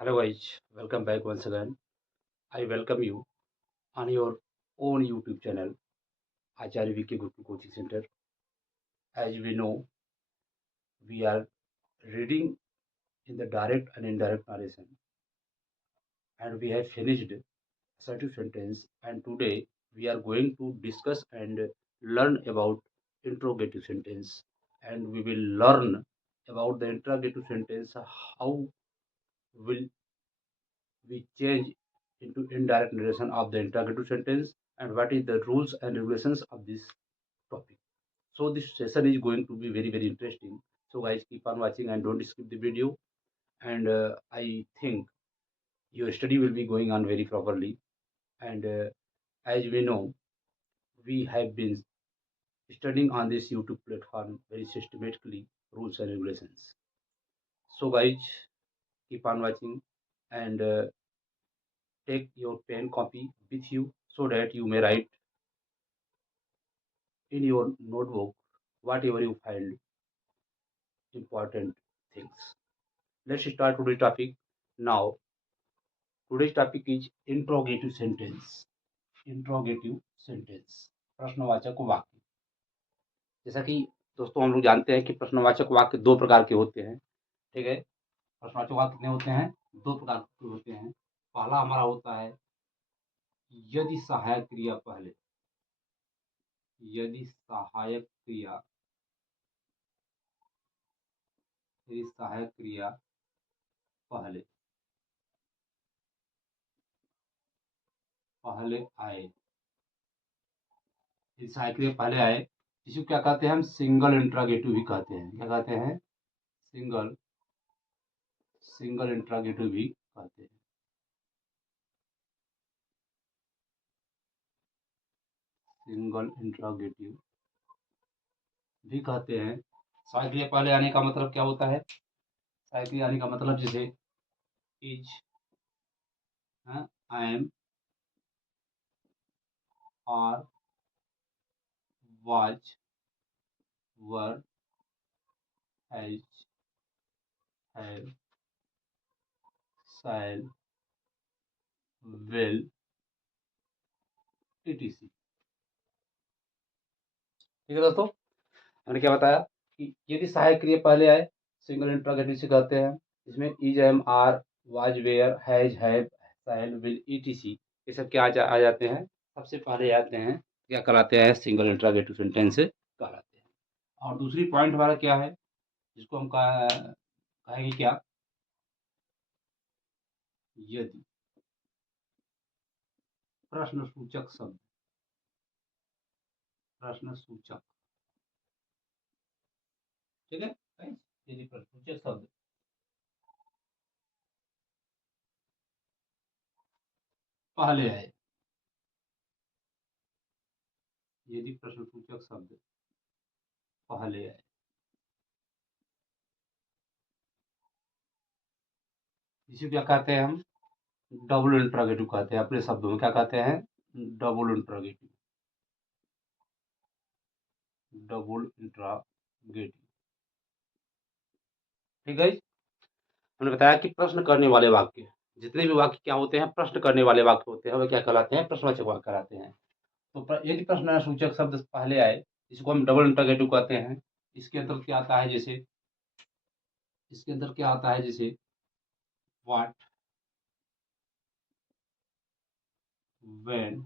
Hello guys, welcome back once again. I welcome you on your own YouTube channel, Acharya Vicky Gurukul Coaching Center. As we know, we are reading in the direct and indirect narration, and we have finished assertive sentence. And today we are going to discuss and learn about interrogative sentence, and we will learn about the interrogative sentence. How will we change into indirect narration of the interrogative sentence, and what is the rules and regulations of this topic. So this session is going to be very interesting. So guys, keep on watching and don't skip the video. And I think your study will be going on very properly. And as we know, we have been studying on this YouTube platform very systematically rules and regulations. So guys, keep on watching and take your pen copy with you so that you may write in your notebook whatever you find important things. Let's start today's topic. Now, today's topic is interrogative sentence. Interrogative sentence. प्रश्नवाचक वाक्य. जैसा कि दोस्तों हम लोग जानते हैं कि प्रश्नवाचक वाक्य दो प्रकार के होते हैं. ठीक है. प्रश्नवाचक वाक्य कितने होते हैं? दो प्रकार के होते हैं. पहला हमारा होता है यदि सहायक क्रिया पहले. यदि सहायक क्रिया पहले आए. यदि सहायक क्रिया पहले आए, इसको क्या कहते हैं? हम सिंगल इंट्रोगेटिव भी कहते हैं. क्या कहते हैं? सिंगल इंट्रोगेटिव भी कहते हैं. सिंगल इंट्रोगेटिव भी कहते हैं. सहायक क्रिया पहले आने का मतलब क्या होता है? सहायक क्रिया आने का मतलब जैसे is, I am, are, was, were, has, have, shall, will, etc. ठीक है दोस्तों, मैंने क्या बताया कि यदि सहायक क्रिया पहले आए सिंगल इंट्रोगेटिव से कहते हैं. इसमें is, am, are, was, were, has, have, shall, will, etc. ये सब क्या आ जाते हैं? सबसे पहले आते हैं. क्या कहलाते हैं? सिंगल इंट्रोगेटिव सेंटेंस कहलाते हैं. और दूसरी पॉइंट हमारा क्या है जिसको हम कहेंगे क्या? यदि प्रश्नसूचक शब्द, प्रश्नसूचक, ठीक है, यदि प्रश्नसूचक शब्द पहले आए, यदि प्रश्नसूचक शब्द पहले आए, इसे क्या कहते हैं? हम डबल इंट्रोगेटिव कहते हैं. अपने शब्दों में क्या कहते हैं? Double interrogative. Double interrogative. ठीक है. हमने बताया कि प्रश्न करने वाले वाक्य, जितने भी वाक्य क्या होते हैं? प्रश्न करने वाले वाक्य होते हैं. वे क्या कहलाते हैं? प्रश्नवाचक वाक्य कहलाते हैं. तो यदि प्रश्नसूचक शब्द पहले आए, इसको हम डबल इंट्रोगेटिव कहते हैं. इसके अंदर क्या आता है? जैसे इसके अंदर क्या आता है? जैसे what, when,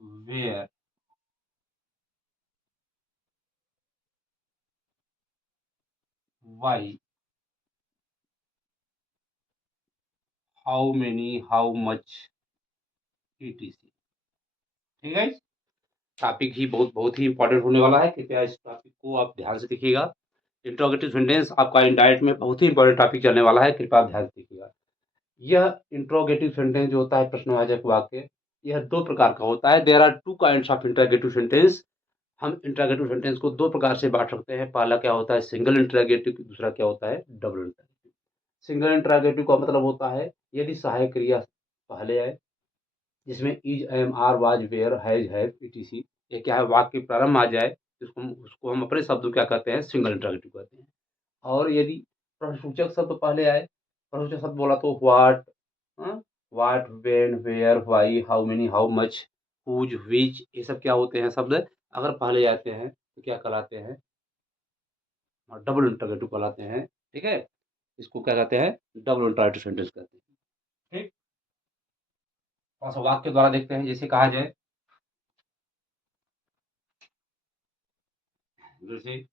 where, why, how many, how much, etc. ठीक है. टॉपिक ही बहुत ही इंपॉर्टेंट होने वाला है. कृपया इस टॉपिक को आप ध्यान से देखिएगा. इंट्रोगेटिव सेंटेंस आपका इनडायरेक्ट में बहुत ही इंपॉर्टेंट टॉपिक चलने वाला है. कृपया आप ध्यान से देखिएगा. यह इंट्रोगेटिव सेंटेंस जो होता है, प्रश्नवाचक वाक्य, यह दो प्रकार का होता है. There are two kinds of interrogative sentence. हम इंट्रोगेटिव सेंटेंस को दो प्रकार से बांट सकते हैं. पहला क्या होता है? Single interrogative. दूसरा क्या होता है? Double interrogative. सिंगल इंट्रोगेटिव का मतलब होता है यदि सहायक क्रिया पहले आए, जिसमें is, am, are, was, were, has, have, etc. ये क्या है? वाक्य प्रारंभ आ जाए, उसको हम अपने शब्दों क्या कहते हैं? सिंगल इंट्रोगेटिव कहते हैं. और यदि प्रश्नसूचक शब्द पहले आए, प्रश्नसूचक शब्द बोला तो what, what, when, where, why, how many, how much, whose, which, ये सब क्या होते हैं शब्द, अगर पहले आते हैं तो क्या कहलाते हैं, डबल इंटरोगेटिव कहलाते हैं। ठीक है, इसको क्या कहते हैं, डबल इंटरोगेटिव सेंटेंस कहते हैं। ठीक, थोड़ा सा वाक्य द्वारा देखते हैं, जैसे कहा जाए, जैसे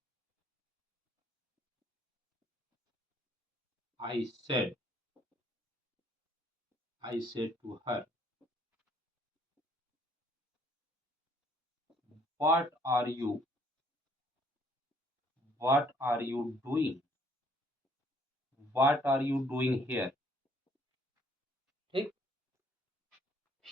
I said, I said to her, what are you, what are you doing, what are you doing here. ठीक,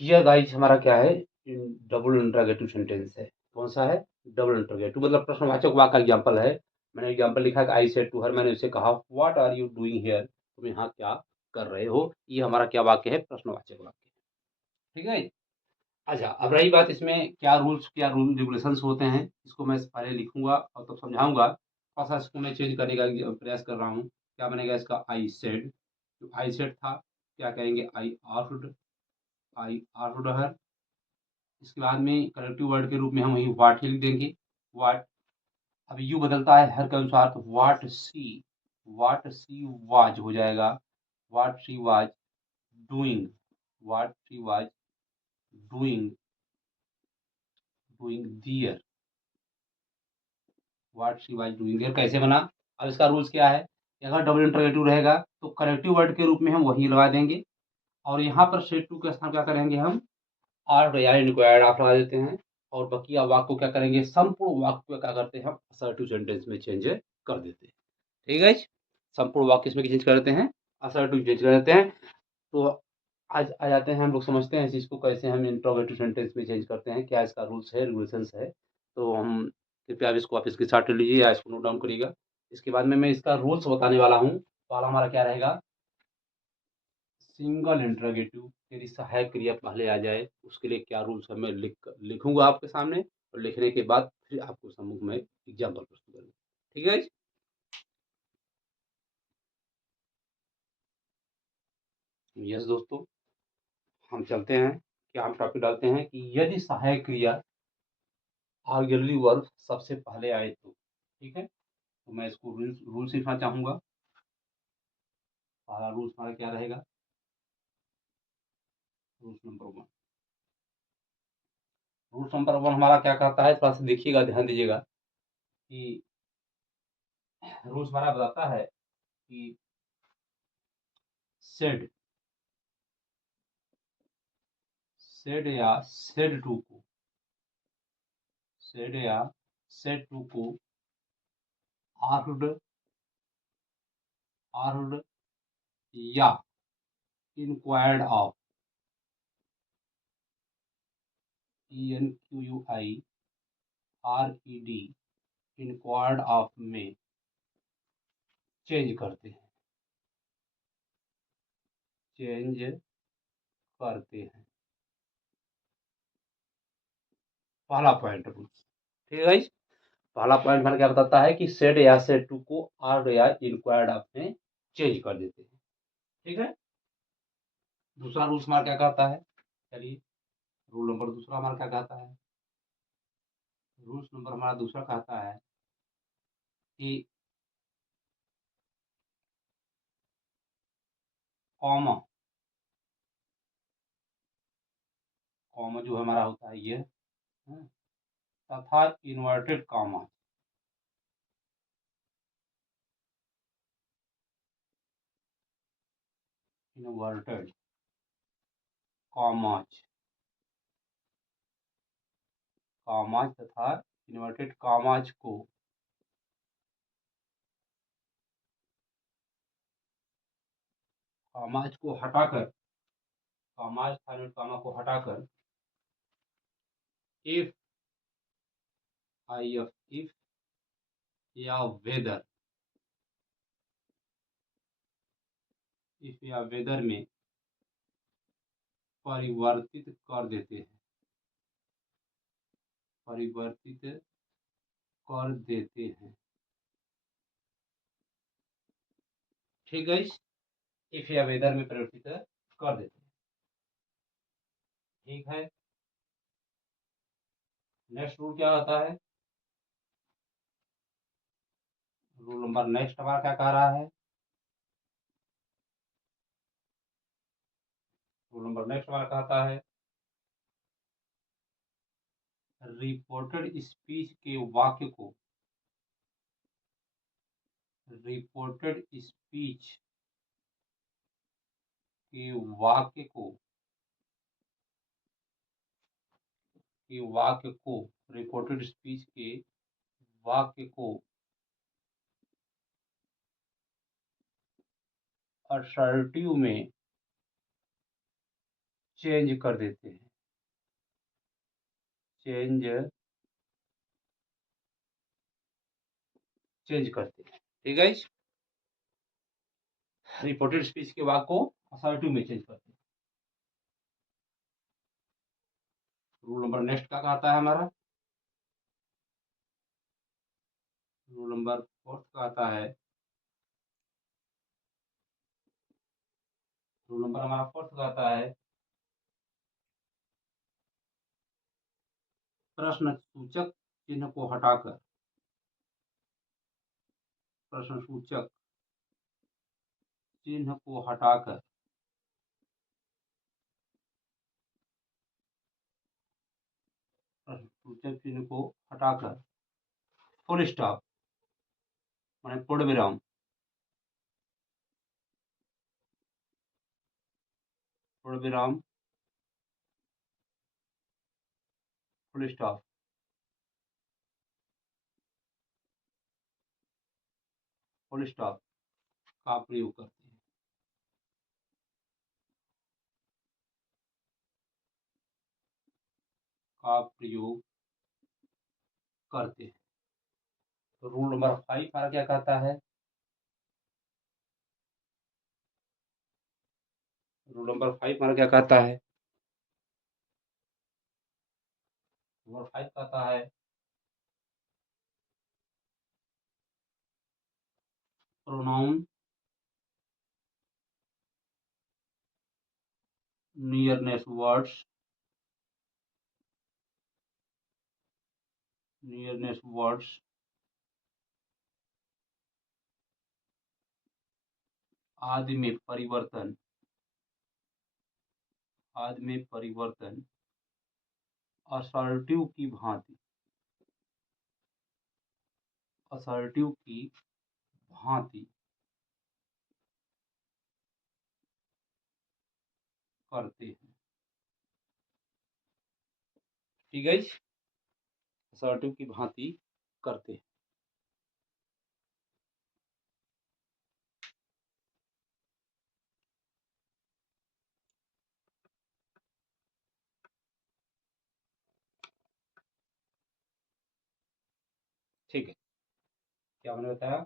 हियर गाइस हमारा क्या है, डबल इंटरोगेटिव सेंटेंस है। कौन सा है, डबल इंटरोगेटिव, मतलब प्रश्नवाचक वाक्य का एग्जांपल है। मैंने एग्जांपल लिखा कि आई सेड टू हर, मैंने उसे कहा what are you doing here, तुम यहाँ क्या कर रहे हो, ये हमारा क्या वाक्य है, प्रश्नवाचक वाक्य। ठीक है। अच्छा, अब रही बात इसमें क्या रूल्स, क्या रूल रेगुलेशंस होते हैं, इसको मैं पहले लिखूंगा और तब समझाऊंगा। थोड़ा सा इसको मैं चेंज करने का प्रयास कर रहा हूँ। क्या बनेगा इसका, आई सेड, जो आई सेड था क्या कहेंगे, I asked, I asked her. इसके बाद में करेक्टिव वर्ड के रूप में हम वही व्हाट ही लिख देंगे, व्हाट। अब यू बदलता है हर के अनुसार, तो व्हाट सी वाज हो जाएगा, what she was doing, what she was doing, doing there, what she was doing there. कैसे बना, अब इसका रूल्स क्या है, अगर डबल इंटरोगेटिव रहेगा तो करेक्टिव वर्ड के रूप में हम वही लगा देंगे, और यहाँ पर सेड टू के स्थान क्या करेंगे, हम आर या इनक्वायर्ड आप लगा देते हैं, और बकिया वाक्य को क्या करेंगे, संपूर्ण वाक्य को क्या करते हैं, हम असर्टिव सेंटेंस में चेंज कर देते हैं। ठीक है, संपूर्ण वाक्य इसमें चेंज कर देते हैं, असर्टिव चेंज कर देते हैं। तो आज आ जाते हैं, हम लोग समझते हैं इस चीज़ को कैसे हम इंट्रोगेटिव सेंटेंस में चेंज करते हैं, क्या इसका रूल्स है, रेगुलेशंस है। तो हम कृपया आप इसको, आप इसकी शॉट ले लीजिए या इसको नोट डाउन करिएगा। इसके बाद में मैं इसका रूल्स बताने वाला हूँ। पहला हमारा क्या रहेगा, सिंगल इंट्रोगेटिव, यदि सहायक क्रिया पहले आ जाए उसके लिए क्या रूल्स है, मैं लिखूंगा आपके सामने, और लिखने के बाद फिर आपको सम्मुख में एग्जाम्पल प्रस्तुत करूँगा। ठीक है। यस दोस्तों, हम चलते हैं, क्या हम टॉपिक डालते हैं कि यदि सहायक क्रिया ऑक्सिलरी वर्ब सबसे पहले आए तो। ठीक है, तो मैं इसको रूल सीखना चाहूँगा। पहला रूल्स हमारा क्या रहेगा, rules number one, rules number one हमारा क्या कहता है, थोड़ा सा देखिएगा, ध्यान दीजिएगा कि रूल्स हमारा बताता है कि सेड, सेड या सेड टू को, सेड या सेड टू को आर्क्ड, आर्क्ड या inquired of, ENQUIRED, inquired of में चेंज करते हैं, चेंज करते हैं। पहला पॉइंट रूल्स। ठीक है गाइस, पहला पॉइंट हमारा क्या बताता है कि सेड या सेड टू को आर या इंक्वायर्ड ऑफ में चेंज कर देते हैं। ठीक है, दूसरा रूल्स हमारा क्या कहता है, चलिए रूल नंबर दूसरा हमारा क्या कहता है, रूल्स नंबर हमारा दूसरा कहता है कि कॉमा, कॉमा जो हमारा होता है ये, हाँ, तथा inverted comma, inverted commas, commas तथा इन्वर्टेड कॉमाज को हटाकर, कॉमाज था कॉमा को हटाकर इफ, IF, इफ या वेदर, इफ या वेदर में परिवर्तित कर देते हैं, परिवर्तित कर देते हैं। ठीक है, इफ या वेदर में परिवर्तित कर देते हैं। ठीक है, नेक्स्ट रूल क्या होता है? रूल नंबर नेक्स्ट हमारा क्या कह रहा है? रूल नंबर नेक्स्ट हमारा कहता है रिपोर्टेड स्पीच के वाक्य को, रिपोर्टेड स्पीच के वाक्य को, रिपोर्टेड स्पीच के वाक्य को असर्टिव में चेंज कर देते हैं। चेंज करते हैं। ठीक है, रिपोर्टेड स्पीच के वाक्य को असर्टिव में चेंज करते हैं। रूल नंबर नेक्स्ट क्या कहता है हमारा? रूल नंबर फोर्थ का आता है, रूल नंबर हमारा फोर्थ का आता है प्रश्न सूचक चिन्ह को हटाकर, प्रश्न सूचक चिन्ह को हटाकर प्रश्न सूचक चिन्ह को हटाकर फुल स्टॉप माने पूर्ण विराम, पूर्ण विराम, फुल स्टॉप, फुल स्टॉप का प्रयोग करते हैं। का प्रयोग करते हैं। तो रूल नंबर 5 हमारा क्या कहता है? रूल नंबर 5 हमारा क्या कहता है? नंबर 5 कहता है pronoun nearness words, nearness words आदि में परिवर्तन, आदि में परिवर्तन असर्टिव की भांति, असर्टिव की भांति करते हैं। ठीक है, असर्टिव की भांति करते हैं। ठीक है, क्या मैंने बताया?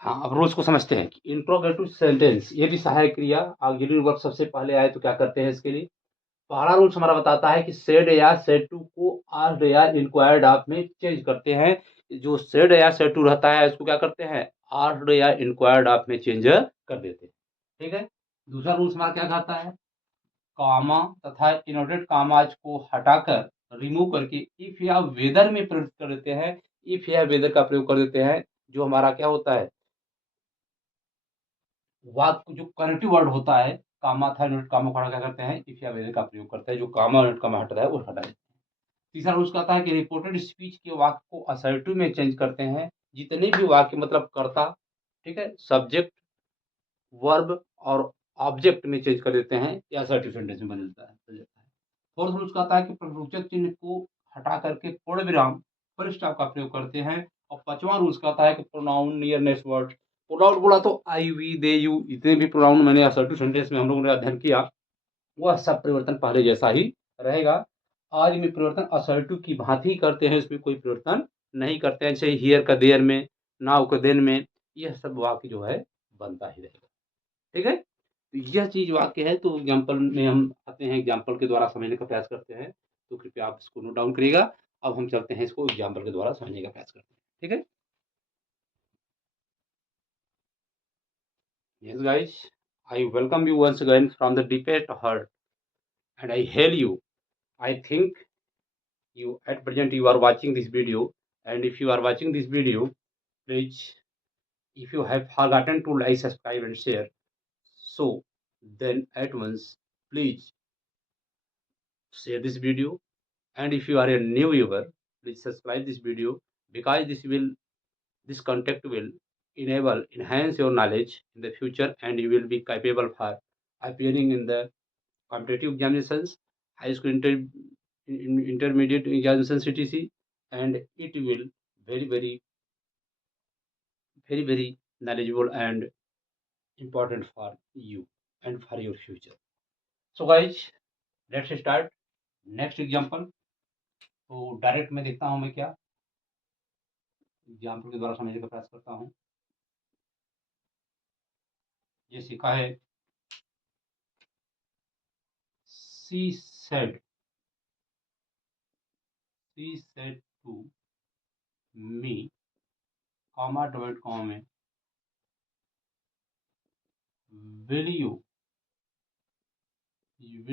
हाँ, अब रूल्स को समझते हैं कि इंट्रोगेटिव सेंटेंस ये भी सहायक क्रिया ऑक्सिलरी वर्ब सबसे पहले आए तो क्या करते हैं इसके लिए? पहला रूल्स हमारा बताता है कि सेड या सेड टू को आस्क्ड या इंक्वायर्ड ऑफ में चेंज करते हैं। जो सेड या सेड टू रहता है इसको क्या करते हैं? आस्क्ड या इंक्वायर्ड ऑफ में चेंज कर देते हैं। ठीक है, दूसरा रूल्स हमारा क्या कहता है? कामा तथा इनवर्टेड कामाज को हटाकर रिमूव करके इफ या वेदर में प्रयुक्त कर देते हैं। इफ या वेदर का प्रयोग कर देते हैं। जो हमारा क्या होता है, वाक्य जो कनेक्टिव वर्ड होता है, कामा था इनवर्टेड कामा को हटा क्या करते हैं? इफ या वेदर का प्रयोग करते हैं। जो कामा इनवर्टेड कामा हटता है वो हटा देते हैं। तीसरा रूल्स कहता है कि रिपोर्टेड स्पीच के वाक्य को असर्टिव में चेंज करते हैं। जितने भी वाक्य मतलब कर्ता, ठीक है, सब्जेक्ट, वर्ब और ऑब्जेक्ट में चेंज कर देते हैं या असर्टिव सेंटेंस में बदल जाता है। फोर्थ रूल्स कहता है कि प्रश्नसूचक चिन्ह को हटा करके पूर्ण विराम फुल स्टॉप का प्रयोग करते हैं। और पांचवा रूल्स कहता है कि प्रोनाउन नियरनेस वर्ड, प्रोनाउन बोला तो आई वी दे यू, इतने भी प्रोनाउन मैंने असर्टिव सेंटेंस में हम लोगों ने अध्ययन किया, वह सब परिवर्तन पहले जैसा ही रहेगा। आज में परिवर्तन असर्टिव की भांति करते हैं, इसमें कोई परिवर्तन नहीं करते हैं। जैसे हियर का देयर में, नाउ का देन में, यह सब वाक्य जो है बनता ही रहेगा। ठीक है, तो यह चीज वाक्य है। तो एग्जाम्पल में हम आते हैं, एग्जाम्पल के द्वारा समझने का प्रयास करते हैं। तो कृपया आप इसको नोट डाउन करिएगा। अब हम चलते हैं इसको एग्जाम्पल के द्वारा समझने का प्रयास करते हैं। ठीक है। Yes, guys, I welcome you once again from the deepest heart, and I hail you. I think you at present you are watching this video, and if you are watching this video, please, if you have forgotten to like, subscribe, and share, so then at once, please share this video. And if you are a new viewer, please subscribe this video because this content will enhance your knowledge in the future, and you will be capable for appearing in the competitive examinations, high school intermediate examinations, CTC, and it will very, very knowledgeable and important for you and for your future. So guys, let's start. Next example, तो direct मैं देखता हूँ मैं क्या example के द्वारा समझने का प्रयास करता हूँ। ये सीखा है she said to me comma double comma में will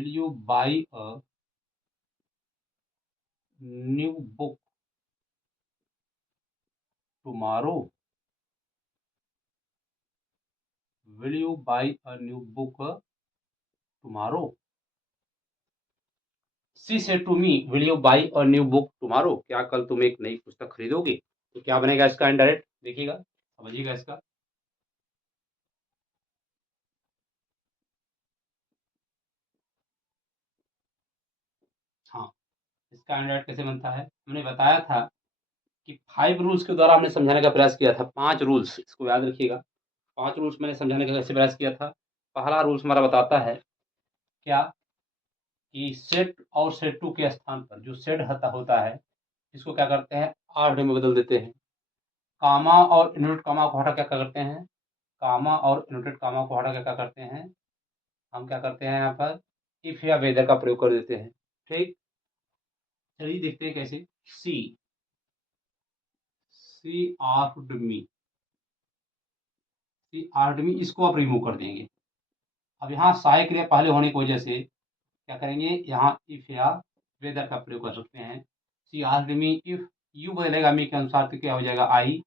you buy a new book tomorrow? Will you buy a new book tomorrow? She said to me, will you buy a new book tomorrow? क्या कल तुम एक नई पुस्तक खरीदोगे? तो क्या बनेगा इसका इनडायरेक्ट, देखिएगा, समझिएगा इसका। हाँ, इसका इनडायरेक्ट कैसे बनता है, हमने बताया था कि 5 रूल्स के द्वारा हमने समझाने का प्रयास किया था। 5 रूल्स, इसको याद रखिएगा। 5 रूल्स मैंने समझाने का कैसे प्रयास किया था। पहला रूल्स हमारा बताता है क्या कि सेट और सेट टू के स्थान पर जो सेट होता है, इसको क्या करते हैं, आर में बदल देते हैं। कामा और इन्वर्टेड कामा को हटा क्या करते हैं, कामा और इन्वर्टेड कामा को हटा क्या करते हैं, हम क्या करते हैं यहाँ पर इफ या वेदर का प्रयोग कर देते हैं। ठीक, चलिए देखते हैं कैसे। सी सी आस्क्ड मी, सी आस्क्ड मी, इसको आप रिमूव कर देंगे। अब यहाँ सहायक क्रिया पहले होने की वजह से क्या करेंगे, यहाँ इफ या वेदर का प्रयोग कर सकते हैं। सी आस्क्ड मी इफ, यू बदलेगा मी के अनुसार तो क्या हो जाएगा आई,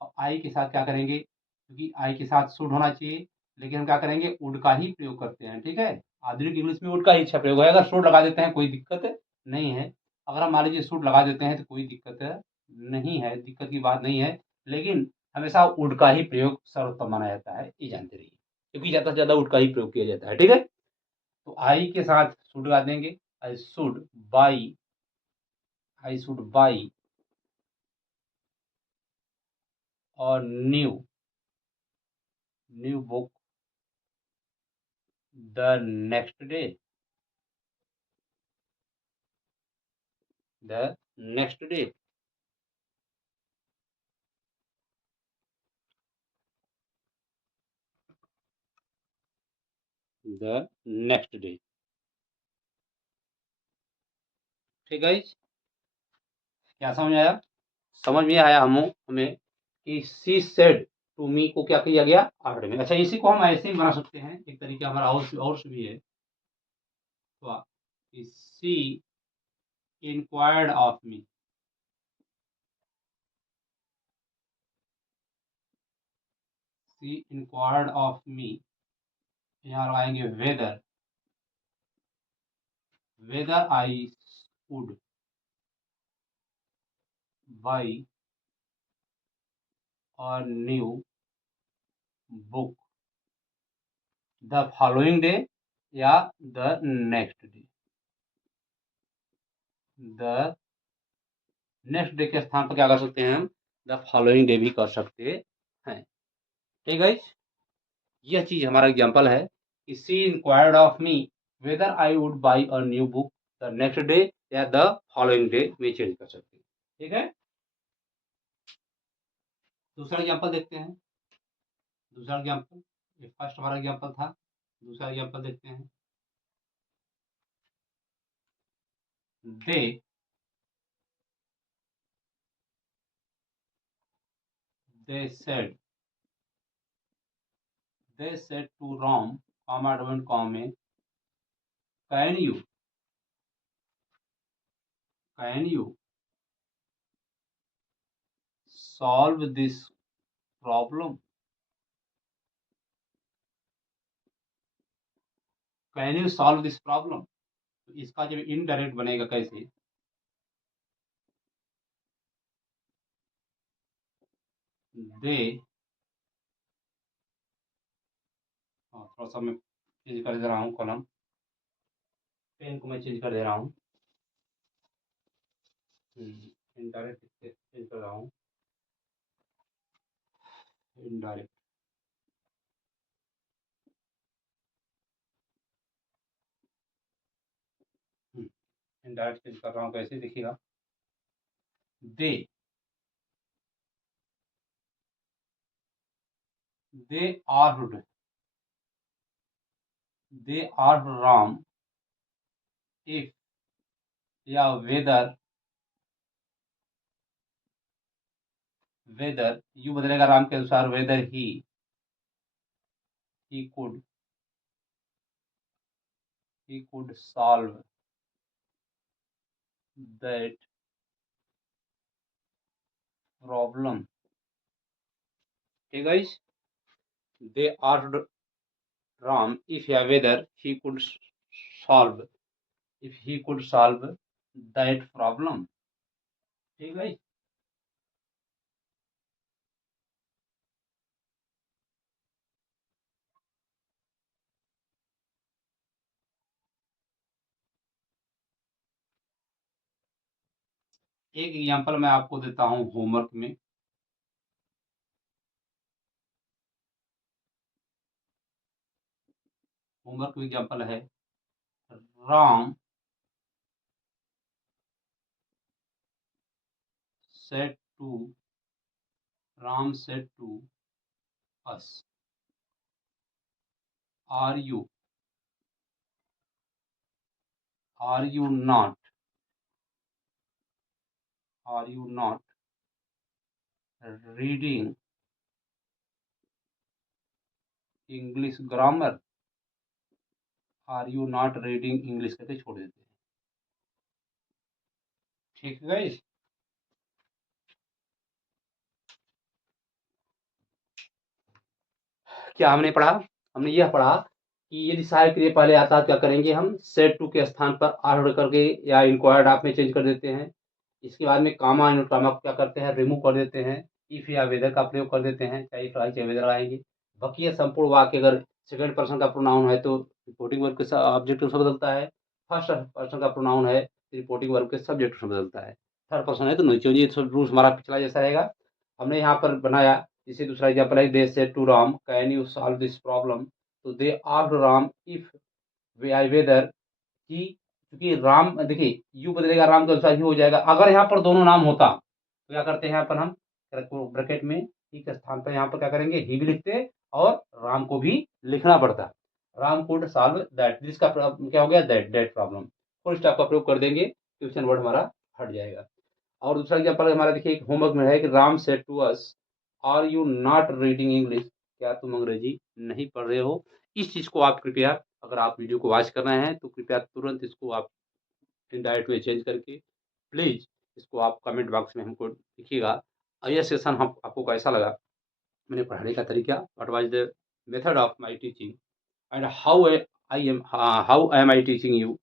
और आई के साथ क्या करेंगे, क्योंकि आई के साथ शुड होना चाहिए, लेकिन हम क्या करेंगे वुड का ही प्रयोग करते हैं। ठीक है, आधुनिक इंग्लिश में वुड का ही अच्छा प्रयोग है। अगर शुड लगा देते हैं कोई दिक्कत नहीं है, अगर हम मान लीजिए शुड लगा देते हैं तो कोई दिक्कत नहीं है, दिक्कत की बात नहीं है, लेकिन हमेशा वुड का ही प्रयोग सर्वोत्तम माना जाता है, ये जानते रहिए, क्योंकि ज़्यादा से ज़्यादा वुड का ही प्रयोग किया जाता है। ठीक है, तो आई के साथ शुड लगा देंगे, I should buy, I should buy और new book the next day, the next day, the next day. ठीक है, क्या समझ आया, समझ में आया हमें कि सी सेड टू मी को क्या किया गया, आर्ट में। अच्छा, इसी को हम ऐसे ही बना सकते हैं, एक तरीका हमारा और से भी है। तो she enquired of me, she enquired of me, यहाँ लगाएंगे whether, whether I would buy और new book the following day या the next day, the next day के स्थान पर क्या कर सकते हैं हम, द फॉलोइंग डे भी कर सकते हैं। ठीक है, यह चीज हमारा एग्जाम्पल है कि she enquired of me whether I would buy a new book the next day या द फॉलोइंग डे में चेंज कर सकते हैं। ठीक है, दूसरा एग्जाम्पल देखते हैं। दूसरा एग्जाम्पल, ये फर्स्ट हमारा एग्जाम्पल था, दूसरा एग्जाम्पल देखते हैं। They they said they said to Ram, comma double comma, can you solve this problem? Can you solve this problem? तो इसका जब इनडायरेक्ट बनेगा कैसे? दे, थोड़ा सा मैं चेंज कर दे रहा हूँ कॉलम, पेन को मैं चेंज कर दे रहा हूँ, इनडायरेक्ट चेंज कर रहा हूँ, इनडायरेक्ट, इनडायरेक्ट चेंज कर रहा हूँ, कैसे देखिएगा? दे, दे आर्ड, दे आर्ड राम इफ, या वेदर, वेदर यू बदलेगा राम के अनुसार, weather he could solve that problem. ठीक है गाइस, दे आर्ड Ram if या whether he could solve, if he could solve that problem। ठीक है, एक एग्जांपल मैं आपको देता हूँ होमवर्क में। होमवर्क में एग्जांपल है, Ram said to, Ram said to us, are you not, reading English grammar? Are you not reading English करके छोड़ देते हैं। ठीक है गाइस, क्या हमने पढ़ा? हमने यह पढ़ा कि यदि सहायक क्रिया पहले आता है तो क्या करेंगे, हम सेड टू के स्थान पर आर्डर करके या इंक्वायर्ड आप में चेंज कर देते हैं। इसके बाद में कामा एंड कामा क्या करते हैं, रिमूव कर देते हैं, इफ या वेदर का प्रयोग कर देते हैं, चाहे चाहे वेदर आएंगे। बाकी संपूर्ण वाक्य अगर सेकंड पर्सन का प्रोनाउन है तो रिपोर्टिंग वर्ब के ऑब्जेक्ट से बदलता है, फर्स्ट पर्सन का प्रोनाउन है रिपोर्टिंग वर्ब के सब्जेक्ट से बदलता है, थर्ड पर्सन है तो नहीं चाहिए। सब रूल्स हमारा पिछला जैसा रहेगा। हमने यहाँ पर बनाया, इसी दूसरा एग्जाम्पल है, they said to Ram can you solve this problem, तो they asked Ram if whether कि, क्योंकि राम देखिए यू बदलेगा राम के अनुसार ही हो जाएगा। अगर यहाँ पर दोनों नाम होता तो क्या करते हैं, यहाँ पर हम ब्रैकेट में ही के स्थान पर यहाँ पर क्या करेंगे, ही भी लिखते और राम को भी लिखना पड़ता। राम कुड सॉल्व दैट, जिसका क्या हो गया, दैट प्रॉब्लम, फुल स्टॉप का प्रयोग कर देंगे, क्वेश्चन वर्ड हमारा हट जाएगा। और दूसरा एग्जाम्पल हमारा देखिए होमवर्क में है कि Ram said to us, are you not reading English, क्या तुम अंग्रेजी नहीं पढ़ रहे हो? इस चीज़ को आप कृपया, अगर आप वीडियो को वॉच कर रहे हैं तो कृपया तुरंत इसको आप इनडायरेक्ट में चेंज करके प्लीज़ इसको आप कमेंट बॉक्स में हमको लिखिएगा। और यह सेशन हम आपको कैसा लगा, मैंने पढ़ाने का तरीका, what was the method of my teaching and how am I teaching you,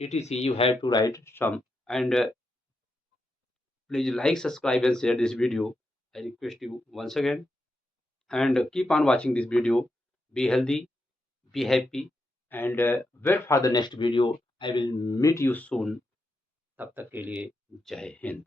etc you have to write some, and please like, subscribe and share this video. I request you once again, and keep on watching this video. Be healthy, be happy, and wait for the next video. I will meet you soon. तब तक के लिए जय हिंद।